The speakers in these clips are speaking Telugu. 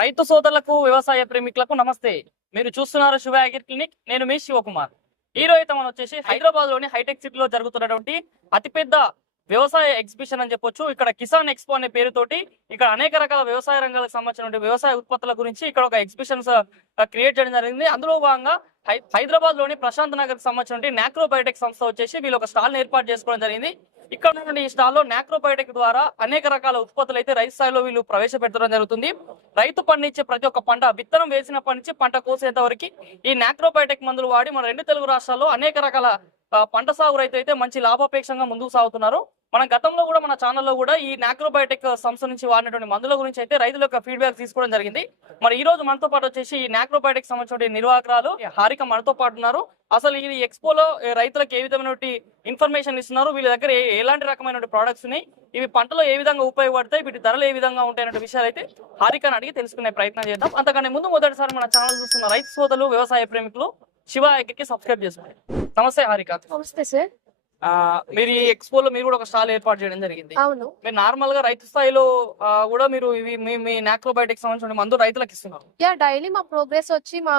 రైతు సోదరులకు వ్యవసాయ ప్రేమికులకు నమస్తే. మీరు చూస్తున్నారు శివ అగ్రి క్లినిక్. నేను మీ శివకుమార్. ఈ రోజు మనం వచ్చేసి హైదరాబాద్లోని హైటెక్ సిటీలో జరుగుతున్నటువంటి అతిపెద్ద వ్యవసాయ ఎగ్జిబిషన్ అని చెప్పొచ్చు. ఇక్కడ కిసాన్ ఎక్స్పో అనే పేరుతోటి ఇక్కడ అనేక రకాల వ్యవసాయ రంగాలకు సంబంధించిన వ్యవసాయ ఉత్పత్తుల గురించి ఇక్కడ ఒక ఎగ్జిబిషన్స్ క్రియేట్ చేయడం జరిగింది. అందులో భాగంగా హైదరాబాద్లోని ప్రశాంత్ నగర్ సంబంధించిన నాక్రోబయోటిక్ సంస్థ వచ్చేసి వీళ్ళు ఒక స్టాల్ ఏర్పాటు చేసుకోవడం జరిగింది. ఇక్కడ ఉన్నటువంటి ఈ స్టాల్లో లో బయోటెక్ ద్వారా అనేక రకాల ఉత్పత్తులు అయితే రైతు స్థాయిలో వీళ్ళు ప్రవేశపెట్టడం జరుగుతుంది. రైతు పండించే ప్రతి ఒక్క పంట విత్తనం వేసినప్పటి నుంచి పంట కోసేంత వరకు ఈ నాక్రోబయోటిక్ మందులు వాడి మన రెండు తెలుగు రాష్ట్రాల్లో అనేక రకాల పంట సాగు రైతు అయితే మంచి లాభాపేక్షంగా ముందుకు సాగుతున్నారు. మన గతంలో కూడా మన ఛానల్లో కూడా ఈ నాక్రోబయోటిక్ సంస్థ నుంచి వాడినటువంటి మందుల గురించి అయితే రైతుల యొక్క ఫీడ్బ్యాక్ తీసుకోవడం జరిగింది. మరి ఈ రోజు మనతో పాటు వచ్చేసి ఈ నాక్రోబయోటిక్ సంబంధించిన నిర్వాహకురాలు హారిక మనతో పాటు ఉన్నారు. అసలు ఈ ఎక్స్పోలో రైతులకు ఏ విధమైనటువంటి ఇన్ఫర్మేషన్ ఇస్తున్నారు? వీళ్ళ దగ్గర ఎలాంటి రకమైన ప్రొడక్ట్స్ ఉన్నాయి? ఇవి పంటలో ఏ విధంగా ఉపయోగపడతాయి? వీటి ధరలు ఏ విధంగా ఉంటాయనే విషయాలు అయితే హారికను అడిగి తెలుసుకునే ప్రయత్నం చేద్దాం. అంతకన్నా ముందు మొదటిసారి మన ఛానల్ చూస్తున్న రైతు సోదరులు వ్యవసాయ ప్రేమికులు శివ అగ్రికి సబ్స్క్రైబ్ చేసుకోండి. నమస్తే హారిక. నమస్తే సార్. మీరు ఈ ఎక్స్పోలో మీరు కూడా ఒక స్టాల్ ఏర్పాటు చేయడం జరిగింది. అవును. మీరు నార్మల్గా రైతు స్థాయిలో కూడా మీరు ఇవి మీ మీ నాక్రోబయోటిక్ సంబంధించిన మందు రైతులకు ఇస్తున్నారు. యా డైలీ మా ప్రోగ్రెస్ వచ్చి మా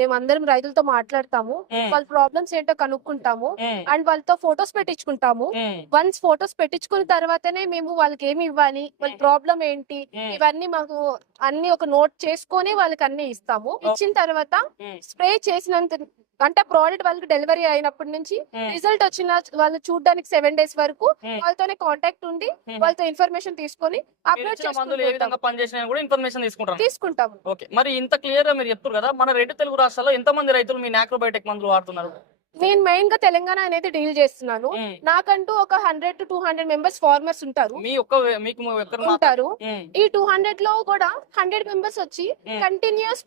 మేమందరం రైతులతో మాట్లాడతాము. వాళ్ళ ప్రాబ్లమ్స్ ఏంటో కనుక్కుంటాము. అండ్ వాళ్ళతో ఫొటోస్ పెట్టించుకుంటాము. వన్స్ ఫొటోస్ పెట్టించుకున్న తర్వాతనే మేము వాళ్ళకి ఏమి ఇవ్వాలి వాళ్ళ. ప్రాబ్లం ఏంటి ఇవన్నీ మాకు అన్ని ఒక నోట్ చేసుకొని వాళ్ళకి అన్ని ఇస్తాము. ఇచ్చిన తర్వాత స్ప్రే చేసినంత అంటే ప్రోడక్ట్ వాళ్ళకి డెలివరీ అయినప్పటి నుంచి రిజల్ట్ వచ్చిన వాళ్ళు చూడడానికి సెవెన్ డేస్ వరకు. వాళ్ళతోనే కాంటాక్ట్ ఉండి. వాళ్ళతో ఇన్ఫర్మేషన్ తీసుకొని అప్లోడ్ తీసుకుంటాము. ఓకే. మరి ఇంత క్లియర్గా మీరు చెప్తారు కదా మన రెండు తెలుగు రాష్ట్రాల్లో ఎంత మంది రైతులు మీ నాక్రోబయోటిక్ మందులు వాడుతున్నారు? నేను మెయిన్గా తెలంగాణ అనేది డీల్ చేస్తున్నాను. నాకంటూ ఒక hundred to two hundred members farmers ఉంటారు. మీ ఒక్క మీకు మాత్రం- ఉంటారు. ఈ టూ హండ్రెడ్లో కూడా హండ్రెడ్ మెంబర్స్ వచ్చి కంటిన్యూస్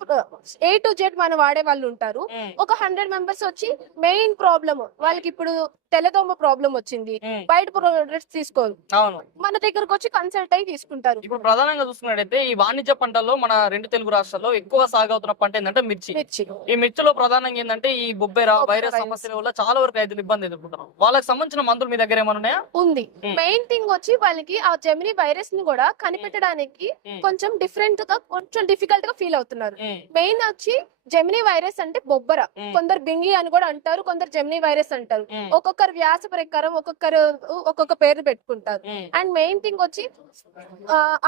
ఏ టు జెడ్ మనం వాడే వాళ్ళు ఉంటారు. ఒక హండ్రెడ్ మెంబర్స్ వచ్చి మెయిన్ ప్రాబ్లమ్ వాళ్ళకి ఇప్పుడు తెల్లదోమ ప్రాబ్లం వచ్చింది. బయట ప్రొడక్ట్స్ తీసుకోరు. అవును. మన దగ్గరకు వచ్చి కన్సల్ట్ అయ్యి తీసుకుంటారు. ఇప్పుడు ప్రధానంగా చూసుకున్నట్టయితే ఈ వాణిజ్య పంటల్లో మన రెండు తెలుగు రాష్ట్రాల్లో ఎక్కువ సాగు అవుతున్న పంట ఏంటంటే మిర్చి. మిర్చి. ఈ మిర్చిలో ప్రధానంగా ఏంటంటే ఈ బొబ్బెర వైరస్. సమస్యల వల్ల చాలా వరకు రైతులు ఇబ్బంది ఎదుర్కొంటున్నారు. వాళ్ళకి సంబంధించిన మందులు మీ దగ్గర ఏమైనా ఉన్నాయా? ఉంది. మెయిన్ థింగ్ వచ్చి వాళ్ళకి ఆ జెమిని వైరస్ని కూడా కనిపెట్టడానికి. కొంచెం డిఫరెంట్గా కొంచెం డిఫికల్ట్గా ఫీల్ అవుతున్నారు. మెయిన్ వచ్చి జెమిని వైరస్ అంటే బొబ్బర. కొందరు బింగి అని కూడా అంటారు కొందరు జెమిని వైరస్ అంటారు. ఒక్కొక్కరు వ్యాస ప్రకారం ఒక్కొక్కరు ఒక్కొక్క పేరు పెట్టుకుంటారు. అండ్ మెయిన్ థింగ్ వచ్చి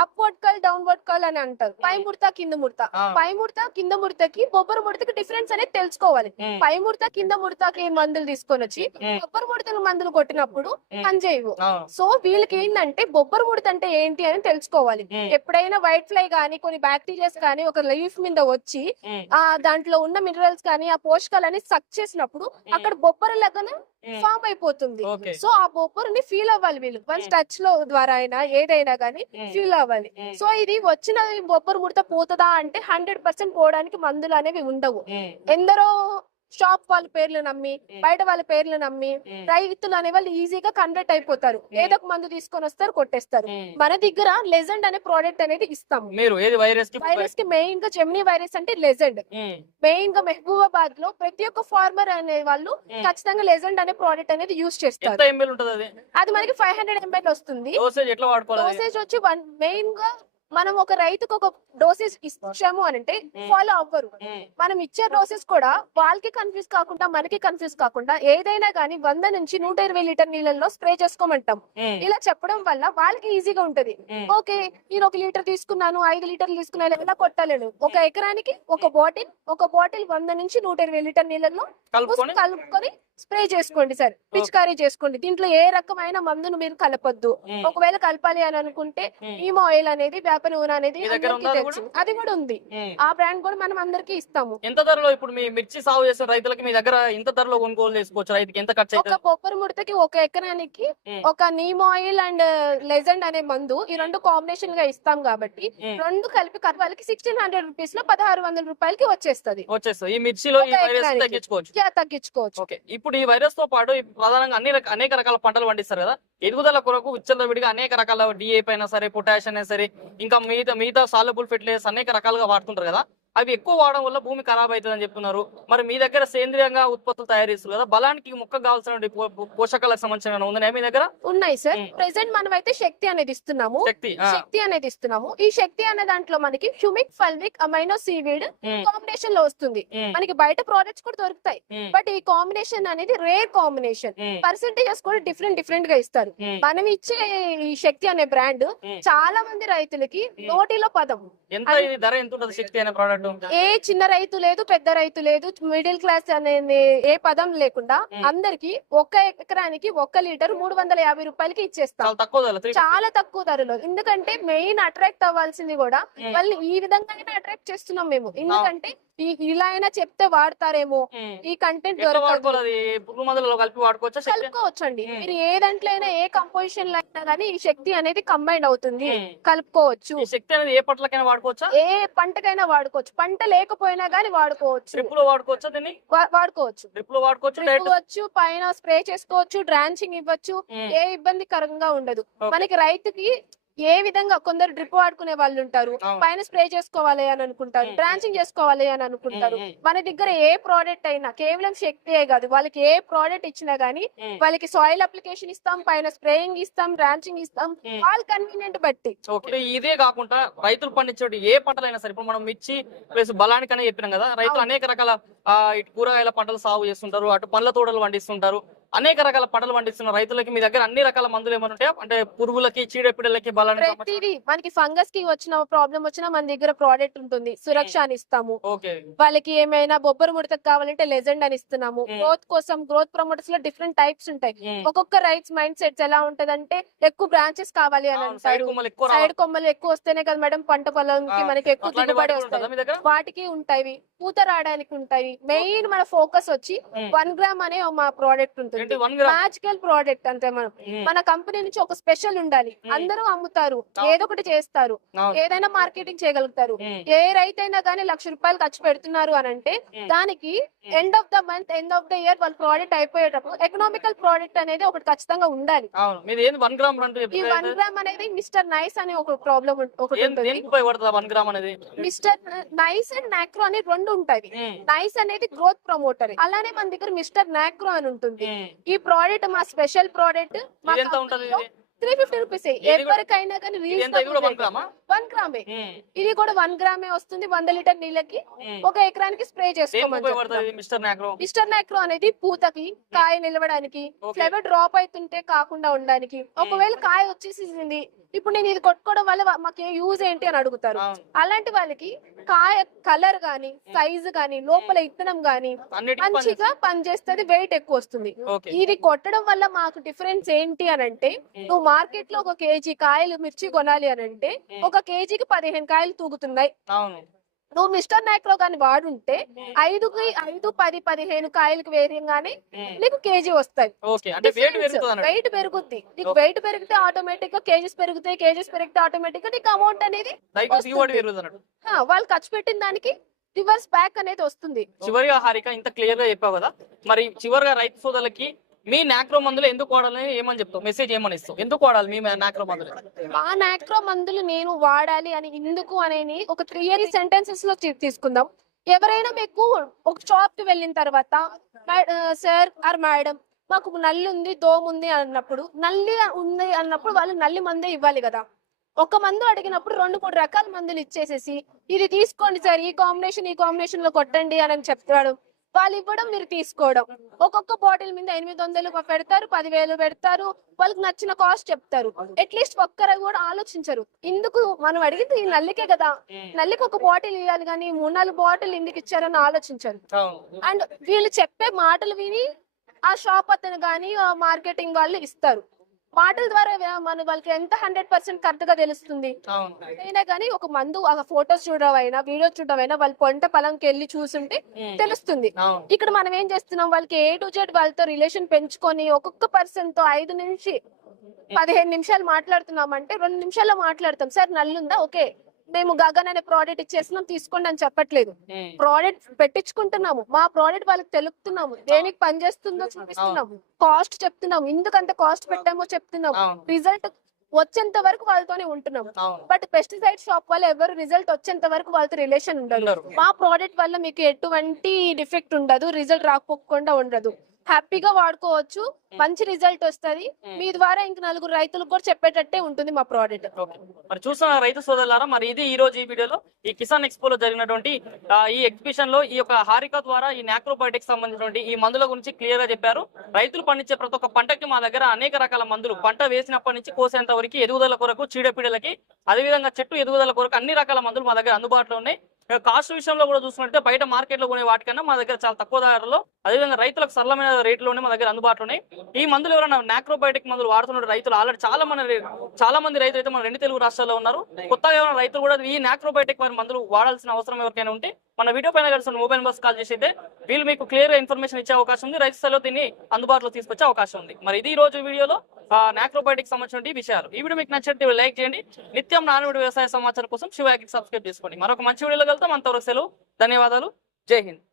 అప్వర్డ్ కల్ డౌన్వర్డ్ కల్ అని అంటారు. పై ముడత కింద ముడత. పై ముడత కింద ముడతకి బొబ్బర ముడతకి డిఫరెన్స్ అనేది తెలుసుకోవాలి. పై ముడత కింద ముడతకి మందులు తీసుకొని వచ్చి బొబ్బర ముడతకి మందులు కొట్టినప్పుడు పనిచేయవు. సో వీళ్ళకి ఏంటంటే బొబ్బర ముడత అంటే ఏంటి అని తెలుసుకోవాలి. ఎప్పుడైనా వైట్ ఫ్లై కానీ కొన్ని బ్యాక్టీరియాస్ కానీ ఒక లీఫ్ మీద వచ్చి ఆ దాంట్లో ఉన్న మినరల్స్ కానీ ఆ పోషకాలని సక్ చేసినప్పుడు అక్కడ బొబ్బర లెక్కన ఉమ్, ఫామ్ అయిపోతుంది. సో ఆ బొబ్బరుని ఫీల్ అవ్వాలి వీళ్ళు. వన్స్ టచ్లో ద్వారా అయినా ఏదైనా కానీ ఫీల్ అవ్వాలి. సో ఇది వచ్చిన బొబ్బరు ముడత పోతుందా అంటే హండ్రెడ్ పర్సెంట్ పోవడానికి మందులు అనేవి ఉండవు. ఎందరో షాప్ వాళ్ళ పేర్లు నమ్మి బయట వాళ్ళ పేర్లు నమ్మి రైతులు అనే వాళ్ళు ఈజీగా కన్వర్ట్ అయిపోతారు. ఏదో ఒక మందు తీసుకొని వస్తారు కొట్టేస్తారు. మన దగ్గర లెజెండ్ అనే ప్రోడక్ట్ అనేది మీరు ఏది వైరస్కి వైరస్కి మెయిన్గా జెమిని వైరస్ అంటే లెజెండ్ మెయిన్గా మెహబూబాబాద్లో ప్రతి ఒక్క ఫార్మర్ అనే వాళ్ళు. ఖచ్చితంగా లెజెండ్ అనే ప్రోడక్ట్ అనేది యూజ్ చేస్తారు. అది? మనకి ఫైవ్ హండ్రెడ్ ఎంఎల్ వస్తుంది? డోసేజ్ వచ్చి వన్ మెయిన్గా మనం ఒక రైతుకు ఒక డోసేజ్ ఇచ్చాము అని అంటే. ఫాలో అవ్వరు. మనం ఇచ్చే డోసెస్ కూడా వాళ్ళకి కన్ఫ్యూజ్ కాకుండా మనకి కన్ఫ్యూజ్ కాకుండా ఏదైనా కానీ వంద నుంచి నూట ఇరవై లీటర్ నీళ్ళల్లో స్ప్రే చేసుకోమంటాం. ఇలా చెప్పడం వల్ల వాళ్ళకి ఈజీగా ఉంటది. ఓకే నేను ఒక లీటర్ తీసుకున్నాను ఐదు లీటర్లు తీసుకున్నాను ఎలా కొట్టలేను. ఒక ఎకరానికి ఒక బాటిల్ ఒక బాటిల్ వంద నుంచి నూట ఇరవై లీటర్ నీళ్ళల్లో కలుపుకొని స్ప్రే చేసుకోండి సార్ పిచికారీ చేసుకోండి. దీంట్లో ఏ రకమైన మందును మీరు కలపొద్దు. ఒకవేళ కలపాలి అని అనుకుంటే ఈమో ఆయిల్ అనేది వేప నూనె అనేది అందరికీ అది తెలుసు. అది కూడా ఉంది. ఆ బ్రాండ్ కూడా మనం అందరికీ ఇస్తాము. ఎంత ధరలో ఇప్పుడు మీ మిర్చి సాగు చేసే రైతులకి మీ దగ్గర ఇంత ధరలో కొనుగోలు చేసుకోవచ్చు? రైతుకి ఎంత ఖర్చు ఒక బొబ్బరు ముడతకి ఒక ఎకరానికి. ఒక నీమ్ ఆయిల్ అండ్ లెజెండ్ అనే మందు ఈ రెండు కాంబినేషన్గా ఇస్తాం కాబట్టి రెండు కలిపి కలిపి వాళ్ళకి సిక్స్టీన్ హండ్రెడ్ రూపీస్లో పదహారు వందల రూపాయలకి వచ్చేస్తది. వచ్చేస్తుంది. ఈ మిర్చిలో. తగ్గించుకోవచ్చు? తగ్గించుకోవచ్చు. ఇప్పుడు ఈ వైరస్తో పాటు ఈ ప్రధానంగా అన్ని అనేక రకాల పంటలు పండిస్తారు కదా. ఎదుగుదల కొరకు విచ్చల విడిగా అనేక రకాల డిఏ అయినా సరే పొటాష్ అయినా సరే ఇంకా మిగతా మిగతా సాలబుల్ ఫెర్టిలైజర్స్ అనేక రకాలుగా వాడుతుంటారు కదా. అవి ఎక్కువ వాడడం వల్ల భూమి ఖరాబ్ అవుతుందని చెప్తున్నారు. మరి మీ దగ్గర సేంద్రియంగా ఉత్పత్తులు తయారు చేస్తారు కదా బలానికి మొక్క కావాల్సిన పోషకాలకు సంబంధించిన ఉందా? మీ దగ్గర? ఉన్నాయి సార్. ప్రెసెంట్ మనం అయితే శక్తి అనేది ఇస్తున్నాము. శక్తి అనేది ఇస్తున్నాము. ఈ శక్తి అనే దాంట్లో మనకి హ్యూమిక్ ఫల్విక్ అమైనో సీవీడ్ కాంబినేషన్లో వస్తుంది. మనకి బయట ప్రోడక్ట్స్ కూడా దొరుకుతాయి. బట్ ఈ కాంబినేషన్ అనేది రేర్ కాంబినేషన్. పర్సెంటేజెస్ కూడా డిఫరెంట్ డిఫరెంట్గా ఇస్తారు. మనం ఇచ్చే ఈ శక్తి అనే బ్రాండ్. చాలా మంది రైతులకి నోటిలో పదం. ఎంత ధర ఎంత ఉంటుంది శక్తి అనే ప్రోడక్ట్ ఏ చిన్న రైతు లేదు పెద్ద రైతు లేదు మిడిల్ క్లాస్ అనేది ఏ పదం లేకుండా. అందరికి ఒక్క ఎకరానికి ఒక్క లీటర్ మూడు వందల యాభై రూపాయలకి ఇచ్చేస్తాం. చాలా తక్కువ ధరలో ఎందుకంటే మెయిన్ అట్రాక్ట్ అవ్వాల్సింది కూడా. వాళ్ళని ఈ విధంగా అట్రాక్ట్ చేస్తున్నాం మేము. ఎందుకంటే ఇలా అయినా చెప్తే వాడతారేమో. ఈ కంటెంట్ కలుపుకోవచ్చండి. మీరు ఏ దాంట్లో అయినా ఏ కంపోజిషన్లో అయినా కానీ ఈ శక్తి అనేది కంబైన్ అవుతుంది. కలుపుకోవచ్చు. శక్తి అనేది ఏ పంటలకైనా వాడుకోవచ్చా? ఏ పంటకైనా వాడుకోవచ్చు. పంట లేకపోయినా కానీ వాడుకోవచ్చు. డ్రిప్లో వాడుకోవచ్చా దీన్ని? వాడుకోవచ్చు. డ్రిప్లో వాడుకోవచ్చు డైరెక్ట్ ఇవ్వచ్చు పైన స్ప్రే చేసుకోవచ్చు డ్రాంచింగ్ ఇవ్వచ్చు. ఏ ఇబ్బందికరంగా ఉండదు. మనకి రైతుకి ఏ విధంగా కొందరు డ్రిప్ వాడుకునే వాళ్ళు ఉంటారు. పైన స్ప్రే చేసుకోవాలి అని అనుకుంటారు ఉమ్. డ్రాంచింగ్ చేసుకోవాలి అని అనుకుంటారు. మన దగ్గర ఏ ప్రోడక్ట్ అయినా కేవలం శక్తియే కాదు వాళ్ళకి ఏ ప్రోడక్ట్ ఇచ్చినా గానీ. వాళ్ళకి సాయిల్ అప్లికేషన్ ఇస్తాం పైన స్ప్రేయింగ్ ఇస్తాం డ్రాంచింగ్ ఇస్తాం. వాళ్ళ కన్వీనియంట్ బట్టి ఇదే కాకుండా రైతులు పండించే ఏ పంటలైనా సరే ఇప్పుడు మనం మిర్చి ప్లస్ బలానికి అనే చెప్పినాం కదా రైతులు. అనేక రకాల ఇటు కూరగాయల పంటలు సాగు చేస్తుంటారు అటు పండ్ల తోటలు పండిస్తుంటారు అనేక రకాల పంటలు పండిస్తున్న రైతులకి మీ దగ్గర అన్ని రకాల మందులు ఏమైనా ఉంటాయా? అంటే పురుగులకి చీడపీడలకి ప్రతిదీ మనకి ఫంగస్కి వచ్చిన ప్రాబ్లం వచ్చినా మన దగ్గర ప్రోడక్ట్ ఉంటుంది. సురక్ష అని ఇస్తాము. వాళ్ళకి ఏమైనా బొబ్బరు ముడతకు కావాలంటే లెజెండ్ అని ఇస్తున్నాము. గ్రోత్ కోసం గ్రోత్ ప్రమోటర్స్లో డిఫరెంట్ టైప్స్ ఉంటాయి. ఒక్కొక్క రైట్స్ మైండ్ సెట్స్ ఎలా ఉంటదంటే ఎక్కువ బ్రాంచెస్ కావాలి అని అంటారు. సైడ్. కొమ్మలు ఎక్కువ వస్తేనే కదా మేడం పంట పొలంకి మనకి ఎక్కువ దిగుబడి దగ్గర? వాటికి ఉంటాయి. పూత రావడానికి ఉంటాయి మెయిన్ మన ఫోకస్ వచ్చి. వన్ గ్రామ్ అనే మా ప్రోడక్ట్ ఉంటుంది మ్యాజికల్ ప్రోడక్ట్ అంటే మనం. మన కంపెనీ నుంచి ఒక స్పెషల్ ఉండాలి. అందరూ అమ్ముతారు. ఏదో ఒకటి చేస్తారు. ఏదైనా మార్కెటింగ్ చేయగలుగుతారు. ఏ రైతైనా కానీ లక్ష రూపాయలు ఖర్చు పెడుతున్నారు అని అంటే. దానికి end of the month end of the year వాళ్ళ ప్రోడక్ట్ అయిపోయేటప్పుడు ఎకనామికల్ ప్రోడక్ట్ అనేది ఒకటి ఖచ్చితంగా ఉండాలి ఈ వన్ గ్రామ్ అనేది మిస్టర్ నైస్ అనే ఒక ప్రాబ్లం ఒకటి అనేది మిస్టర్ నైస్ అండ్ నాక్రో అని రెండు ఉమ్. నైస్ అనేది గ్రోత్ ప్రమోటర్ అలానే మన దగ్గర మిస్టర్ నాక్రో అని ఉంటుంది. ఈ ప్రోడక్ట్ మా స్పెషల్ ప్రోడక్ట్ ఉంటది? ఇది? త్రీ ఫిఫ్టీ రూపీస్ ఎవరికైనా కానీ వన్ గ్రామా. ఇది కూడా వన్ గ్రామే వస్తుంది. వంద లీటర్ నీళ్ళకి. ఒక ఎకరానికి స్ప్రే చేసుకోమని మిస్టర్ నాక్రో అనేది పూతకి కాయ నిలవడానికి. ఫ్లేవర్ డ్రాప్ అవుతుంటే కాకుండా ఉండడానికి. ఒకవేళ కాయ వచ్చేసింది ఇప్పుడు నేను ఇది కొట్టుకోవడం వల్ల మాకు యూజ్ ఏంటి అని అడుగుతారు. అలాంటి వాళ్ళకి కాయ కలర్ గాని సైజ్ గాని లోపల ఇత్తనం గాని మంచిగా పనిచేస్తుంది వెయిట్ ఎక్కువ వస్తుంది. ఇది కొట్టడం వల్ల మాకు డిఫరెన్స్ ఏంటి అని అంటే నువ్వు మార్కెట్లో ఒక కేజీ కాయలు మిర్చి కొనాలి అని అంటే ఒక కేజీకి పదిహేను కాయలు తూగుతున్నాయి. నువ్వు మిస్టర్ నాక్రో కానీ వాడుంటే ఐదుకి ఐదు పది పదిహేను కాయలకు వేయంగానే. వెయిట్ కేజీ వస్తాయి. వెయిట్ పెరుగుద్ది. నీకు. వెయిట్ పెరిగితే ఆటోమేటిక్గా కేజీస్ పెరుగుతాయి కేజీస్ పెరిగితే ఆటోమేటిక్గా నీకు అమౌంట్ అనేది వాళ్ళు ఖర్చు పెట్టిన దానికి రివర్స్ బ్యాక్ అనేది వస్తుంది. చివరిగా హారిక ఇంత క్లియర్గా చెప్పావు కదా. మరి చివరిగా రైతు సోదరులకి మీ నాక్రో మందులు ఎందుకు వాడాలని ఏమని చెప్తావు? మెసేజ్ ఏమని ఇస్తావు? ఎందుకు వాడాలి మీ నాక్రో మందులు? మా నాక్రో మందులు నేను వాడాలి అని ఎందుకు అనేది ఒక త్రీ ఇయర్ సెంటెన్సెస్లో తీసుకుందాం. ఎవరైనా మీకు ఒక షాప్కి వెళ్ళిన తర్వాత సార్ ఆర్ మేడం మాకు నల్లి ఉంది దోమ ఉంది అన్నప్పుడు నల్లి ఉంది అన్నప్పుడు వాళ్ళు నల్లి మందే ఇవ్వాలి కదా. ఒక మందు అడిగినప్పుడు రెండు మూడు రకాల మందులు ఇచ్చేసేసి ఇది తీసుకోండి సార్ ఈ కాంబినేషన్ ఈ కాంబినేషన్లో కొట్టండి అని చెప్తాడు. వాళ్ళు ఇవ్వడం మీరు తీసుకోవడం. ఒక్కొక్క బాటిల్ మీద ఎనిమిది వందలు పెడతారు పదివేలు పెడతారు వాళ్ళకి నచ్చిన కాస్ట్ చెప్తారు. అట్లీస్ట్ ఒక్కరు కూడా ఆలోచించరు. ఇందుకు మనం అడిగింది ఈ నల్లికే కదా. నల్లికి ఒక బాటిల్ ఇవ్వాలి కానీ మూడు నాలుగు బాటిల్ ఎందుకు ఇచ్చారని ఆలోచించరు. అండ్ వీళ్ళు చెప్పే మాటలు విని ఆ షాప్ అతను కానీ మార్కెటింగ్ వాళ్ళు ఇస్తారు. మాటల ద్వారా మన వాళ్ళకి ఎంత హండ్రెడ్ పర్సెంట్ కరెక్ట్గా తెలుస్తుంది. అయినా కానీ ఒక మందు ఆ ఫోటోస్ చూడమైనా వీడియో చూడమైనా వాళ్ళ పొంట పొలంకి వెళ్ళి చూసుంటే. తెలుస్తుంది. ఇక్కడ మనం ఏం చేస్తున్నాం? వాళ్ళకి ఏ టు జెడ్ వాళ్ళతో రిలేషన్ పెంచుకొని ఒక్కొక్క పర్సన్తో ఐదు నుంచి పదిహేను నిమిషాలు మాట్లాడుతున్నాం అంటే రెండు నిమిషాల్లో మాట్లాడతాం. సార్ నల్లుందా? ఓకే. మేము గగన్ అనే ప్రోడక్ట్ ఇచ్చేస్తున్నాం తీసుకోండి అని చెప్పట్లేదు. ప్రోడక్ట్ పెట్టించుకుంటున్నాము. మా ప్రోడక్ట్ వాళ్ళకి తెలుపుతున్నాము. దేనికి పనిచేస్తుందో చూపిస్తున్నాము. కాస్ట్ చెప్తున్నాము. ఎందుకు అంత కాస్ట్ పెట్టామో చెప్తున్నాము. రిజల్ట్ వచ్చేంత వరకు వాళ్ళతోనే ఉంటున్నాం బట్ పెస్టిసైడ్ షాప్ వాళ్ళు ఎవరు రిజల్ట్ వచ్చేంత వరకు వాళ్ళతో రిలేషన్ ఉండదు. మా ప్రోడక్ట్ వల్ల మీకు ఎటువంటి డిఫెక్ట్ ఉండదు. రిజల్ట్ రాకపోకుండా ఉండదు. హ్యాపీగా వాడుకోవచ్చు. మంచి రిజల్ట్ వస్తది. మీ ద్వారా ఇంక నలుగురు రైతులకు కూడా చెప్పేటట్టే ఉంటుంది మా ప్రోడక్ట్. మరి చూస్తున్న రైతు సోదరులారా మరి ఇది ఈ రోజు ఈ వీడియోలో ఈ కిసాన్ ఎక్స్పో లో జరిగినటువంటి ఈ ఎగ్జిబిషన్లో ఈ యొక్క హారిక ద్వారా ఈ నాక్రోబయోటిక్స్ సంబంధించినటువంటి ఈ మందుల గురించి క్లియర్గా చెప్పారు. రైతులు పండించే ప్రతి ఒక్క పంటకి మా దగ్గర అనేక రకాల మందులు పంట వేసినప్పటి నుంచి కోసేంత వరకు ఎదుగుదల కొరకు చీడపీడలకి అదేవిధంగా చెట్టు ఎదుగుదల కొరకు అన్ని రకాల మందులు మా దగ్గర అందుబాటులో ఉన్నాయి. కాస్ట్ విషయంలో కూడా చూసుకుంటే బయట మార్కెట్లో కొనే వాటికన్నా మా దగ్గర చాలా తక్కువ ధరలో అదేవిధంగా రైతులకు సరళమైన రేట్లోనే మా దగ్గర అందుబాటులో ఉన్నాయి. ఈ మందులు ఎవరైనా నాక్రోబయోటిక్ మందులు వాడుతున్న రైతులు ఆల్రెడీ చాలా మంది చాలా మంది రైతులు అయితే మన రెండు తెలుగు రాష్ట్రాల్లో ఉన్నారు. కొత్తగా ఎవరైనా రైతులు కూడా ఈ నాక్రోబయోటిక్ మందులు వాడాల్సిన అవసరం ఎవరికైనా ఉంటే మన వీడియో పైన కలిసిన మొబైల్ నెంబర్స్ కాల్ చేసి అయితే వీళ్ళు మీకు క్లియర్గా ఇన్ఫర్మేషన్ ఇచ్చే అవకాశం ఉంది. రైతు స్థలంలో దీన్ని అందుబాటులో తీసుకొచ్చే అవకాశం ఉంది. మరి ఇది ఈ రోజు వీడియోలో నాక్రోబయోటిక్ సంబంధించిన విషయాలు. ఈ వీడియో మీకు నచ్చినట్టు లైక్ చేయండి. నిత్యం నానుడి వ్యవసాయ సమాచారం కోసం శివాకి సబ్స్క్రైబ్ చేసుకోండి. మరొక మంచి వీడియోలో వెళ్తాం అంతవరకు సెలవు. ధన్యవాదాలు. జై హింద్.